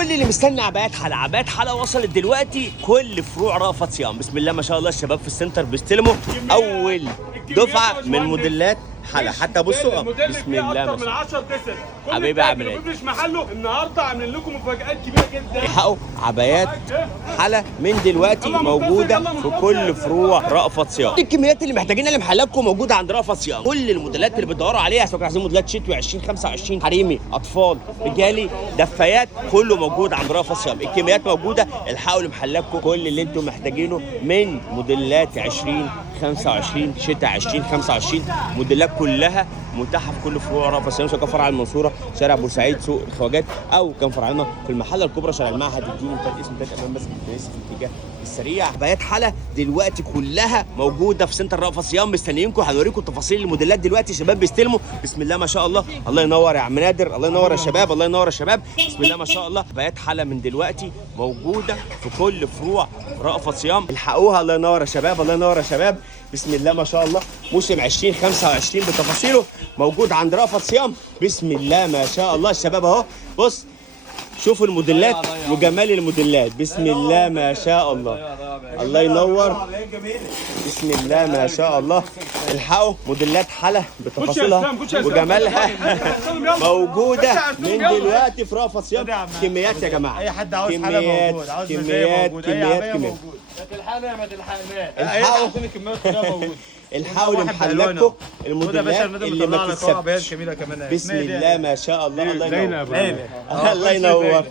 كل اللي مستني عبايات حلا، عبايات حلا وصلت دلوقتي كل فروع رأفت صيام. بسم الله ما شاء الله الشباب في السنتر بيستلموا اول دفعه من موديلات حلا. حتى بصوا بسم الله اكتر من 10 تسل. حبيبي عامل ايه؟ مفيش محله النهارده عاملين لكم مفاجآت كبيره جدا. الحقوا عبايات حلا من دلوقتي موجوده في كل فروع رأفت صيام. الكميات اللي محتاجينها لمحلاتكم موجوده عند رأفت صيام. كل الموديلات اللي بتدوروا عليها سواء عايزين موديلات شتوي 2025 حريمي اطفال رجالي دفايات كله موجود عند رأفت صيام. الكميات موجوده، الحقوا لمحلاتكم كل اللي انتم محتاجينه من موديلات 2025 شتاء 2025. موديلات كلها متاحه في كل فروع رأفت صيام، سواء فرع المنصوره شارع بورسعيد سوق الخواجات او كان فرعنا في المحله الكبرى شارع المعهد الديني بتاع اسم بتاع امام مسجد الكنيسه في الاتجاه السريع. عبايات حلا دلوقتي كلها موجوده في سنتر رأفت صيام مستنيينكم. هنوريكم تفاصيل الموديلات دلوقتي. شباب بيستلموا بسم الله ما شاء الله. الله ينور يا عم نادر، الله ينور يا شباب، الله ينور يا شباب. بسم الله ما شاء الله عبايات حلا من دلوقتي موجوده في كل فروع رأفت صيام. الحقوها. الله ينور يا شباب، الله ينور يا شباب. بسم الله ما شاء الله موسم 2025 بتفاصيله موجود عند رأفت صيام. بسم الله ما شاء الله الشباب اهو. بص شوفوا الموديلات وجمال الموديلات. بسم الله ما شاء الله، الله ينور. بسم الله ما شاء الله. الحقوا موديلات حلا بتفاصيلها وجمالها موجوده من دلوقتي في رأفت صيام. كميات يا جماعه، اي حد عاوز حلا موجود، عاوز كميات موجود، كميات اي كميات. ما تلحقنا ما تلحقناش، الحقوا عشان الكميات كلها موجوده. الحقوا لمحلاتكم الموديلات اللي ما تتسابش. بسم الله ما شاء الله. الله ينور، الله ينور.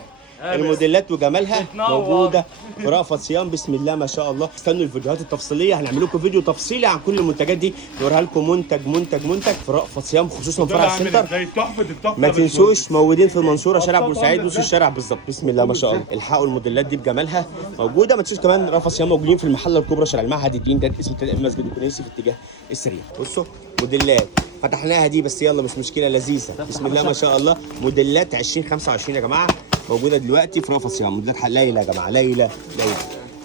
الموديلات وجمالها موجوده في رأفت صيام. بسم الله ما شاء الله. استنوا الفيديوهات التفصيليه، هنعمل لكم فيديو تفصيلي عن كل المنتجات دي نوريها لكم منتج منتج منتج في رأفت صيام خصوصا فرع السنتر. ما تنسوش موجودين في المنصوره شارع بورسعيد نص الشارع بالظبط. بسم الله ما شاء الله. الحقوا الموديلات دي بجمالها موجوده. ما تنسوش كمان رأفت صيام موجودين في المحله الكبرى شارع المعهد الديني ده اسم مسجد الكنيسه في الاتجاه السريع. بصوا موديلات فتحناها دي بس يلا مش مشكله لذيذه. بسم الله ما شاء الله. موديلات 2025 يا جماعه موجوده دلوقتي في رأفت صيام. موديلات ليلى يا جماعه، ليلى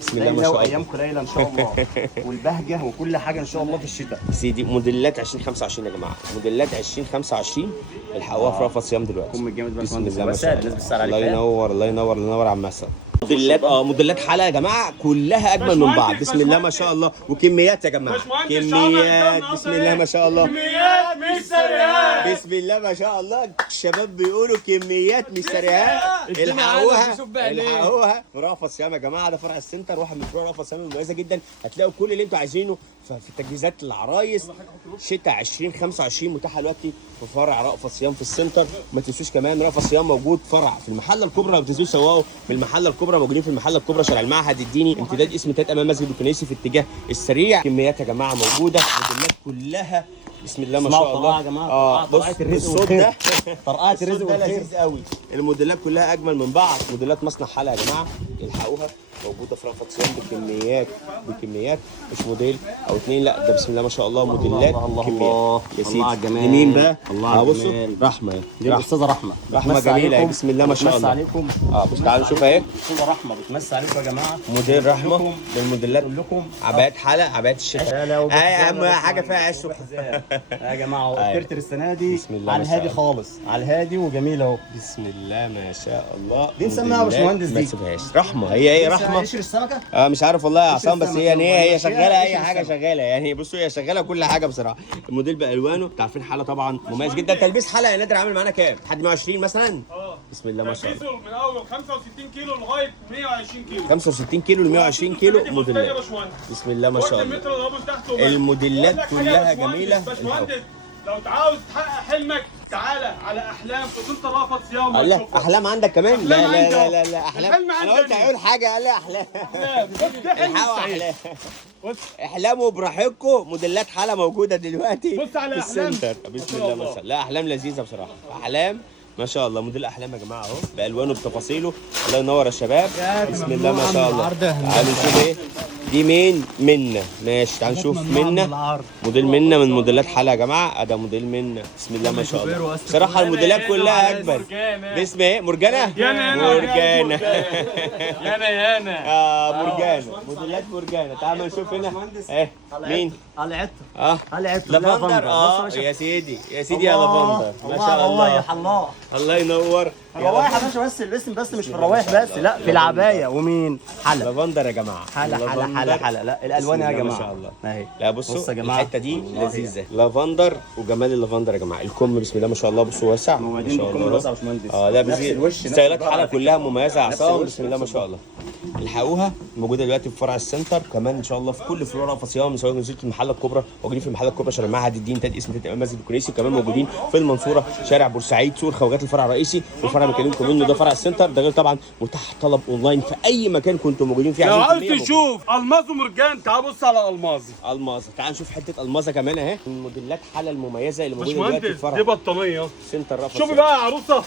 بسم الله ما شاء الله. وايامكم ليلى ان شاء الله والبهجه وكل حاجه ان شاء الله في الشتاء. سيدي موديلات 2025 يا جماعه، موديلات 2025 الحقوها في رأفت صيام دلوقتي. بسم الله ما شاء الله. الله ينور، الله ينور، الله ينور يا عم حسن. موديلات موديلات حلا يا جماعه كلها اجمل من بعض. بسم الله ما شاء الله. وكميات يا جماعه، كميات. بسم الله ما شاء الله. كميات مش سريعات. بسم الله ما شاء الله. الشباب بيقولوا كميات مش سريعات. الحقوها الحقوها في رأفت صيام يا جماعه. ده فرع السنتر، واحد من فروع رأفت صيام المميزه جدا. هتلاقوا كل اللي انتوا عايزينه في تجهيزات العرايس شتاء 2025 متاحه دلوقتي في فرع رأفت صيام في السنتر. ما تنسوش كمان رأفت صيام موجود فرع في المحله الكبرى. ما تنسوش سواقوا في المحله الكبرى، موجودين في المحله الكبرى شارع المعهد الديني امتداد اسم تات امام مسجد الكنيسه في الاتجاه السريع. كميات يا جماعه موجوده، الموديلات كلها بسم الله ما شاء الله. يا جماعه بص الصوت ده طرقات الرزق ده لذيذ قوي. الموديلات كلها اجمل من بعض. موديلات مصنع حلا يا جماعه الحقوها موجوده في رأفت صيام بكميات مش موديل او اتنين، لا ده بسم الله ما شاء الله موديلات كميات يا سيدي. الله الجمال. مين بقى؟ الله بصوا الجمال. رحمه دي الاستاذه رحمه جميله بسم الله ما شاء الله. عليكم. بص تعالوا نشوف اهي الاستاذه رحمه بتمسي عليكم يا جماعه. موديل رحمه من الموديلات لكم عبايات حلا، عبايات الشتاء. اهم حاجه فيها عيش يا جماعه الترتر السنه دي بسم الله على الهادي خالص، على الهادي وجميل اهو. بسم الله ما شاء الله. دي نسميها يا باشمهندس دي ما تسيبهاش رحمه. هي ايه رحمه؟ قشر السمكه؟ مش عارف والله يا عصام، بس هي يعني هي شغاله اي قشر حاجه شغاله يعني. بصوا هي شغاله كل حاجه بصراحه. الموديل بالوانه انتوا عارفين حلا طبعا مميز جدا. تلبيس حلا يا نادر عامل معانا كام؟ لحد 120 مثلا؟ بسم الله ما شاء الله. من اول 65 كيلو لغايه 120 كيلو. 65 كيلو ل 120 كيلو موديلات. بسم الله ما شاء الله. الموديلات كلها جميله. لو عاوز تحقق حلمك تعالى على احلام في سنتر رأفت صيام. لا احلام عندك كمان؟ لا لا لا لا, لا احلام. انا قلت عندنا. هيقول حاجه قال لي احلام. الحقوا احلام. بص احلاموا براحتكم. موديلات حلا موجوده دلوقتي بص على في أحلام. السنتر. بسم الله ما شاء الله. لا احلام لذيذه بصراحه. احلام ما شاء الله. موديل احلام يا جماعه اهو بالوانه بتفاصيله. الله ينور يا شباب. بسم الله ما شاء الله. تعالوا نشوف ايه دي مين منا. ماشي تعال نشوف منا. موديل منا من موديلات حلا يا جماعه. ده موديل منا بسم الله ما شاء الله. بصراحه الموديلات كلها اجمل. باسم ايه؟ مرجانه. مرجانه. يانا مرجانه. موديلات مرجانه. تعال نشوف هنا ايه مين. على على عطر لافندر. يا سيدي يا سيدي يا لافندر ما شاء الله يا الله. حلاق. الله ينور. الروايح يا باشا، بس الاسم بس مش في الروايح بس، لا في العبايه. ومين حلا لافندر يا جماعه. حلا لا الالوان يا جماعه ما شاء الله. اهي. لا بصوا بصوا يا جماعة. الحته دي لذيذه. لافندر وجمال اللافندر يا جماعه. الكم بسم الله ما شاء الله. بصوا واسع ما موجودين شاء بالكم الله. الواسع يا باشمهندس. لا نفس بس الوش، نفس ستايلات الظهر حلا على فكرة. كلها مميزه يا نفس عصام. الوش، بسم الله ما نفس شاء الله. الحقوها موجوده دلوقتي في فرع السنتر كمان ان شاء الله في كل فروع رأفت صيام. سواء نزلت المحله الكبرى موجودين في المحله الكبرى شارع معهد الدين تاني اسم امام مسجد الكنيسي. وكمان موجودين في المنصوره شارع بورسعيد سور خواجات الفرع الرئيسي. والفرع اللي بكلمكم منه ده فرع السنتر. ده غير طبعا متاح طلب اونلاين في اي مكان كنتم موجودين فيه. لو عايزين عاوز كمية تشوف الماظ ومرجان تعال بص على الماظي. الماظه. تعال نشوف حته الماظه كمان اهي من موديلات حلا المميزه اللي موجوده دلوقتي في باشمهندس فرع دي بطانيه. سنتر رأفت شوفي صيام. بقى يا عروسه،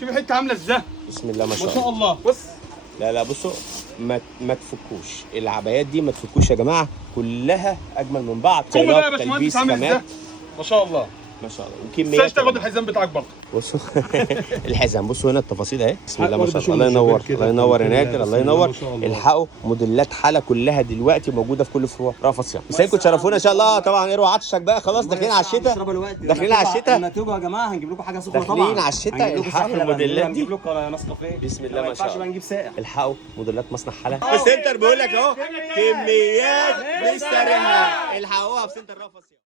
شوفي الحته عامله ازاي. بسم الله ما شاء ما الله. شاء الله. بص لا بصوا ما تفكوش العبايات دي، ما تفكوش يا جماعه، كلها اجمل من بعض. شوفي بقى يا تلبيس باشمهندس عامل ازاي. كمان ما شاء الله. ما شاء الله. ازاي وكميات تاخد الحزام بتاعك برضه. بصوا الحزام. بصوا هنا التفاصيل اهي. بسم الله ما شاء الله. الله ينور الله ينور يا نادر. الله ينور. الحقوا موديلات حلا كلها دلوقتي موجوده في كل فروع رأفت صيام. يسعدكم تشرفونا ان شاء الله. طبعا ايروا عطشك بقى خلاص داخلين على الشتاء. داخلين على الشتاء. لما تيجوا يا جماعه هنجيب لكم حاجه سخنه طبعا. داخلين على الشتاء. هنجيب لكم الحقوا ساحل الموديلات دي. هنجيب لكم نسكافيه. بسم الله ما ما شاء ينفعش الله. بقى نجيب ساقع. الحقوا موديلات مصنع حلا. السنتر بيقول لك اهو كميات مش سريعه. الحقوها في سنتر رأفت صيام.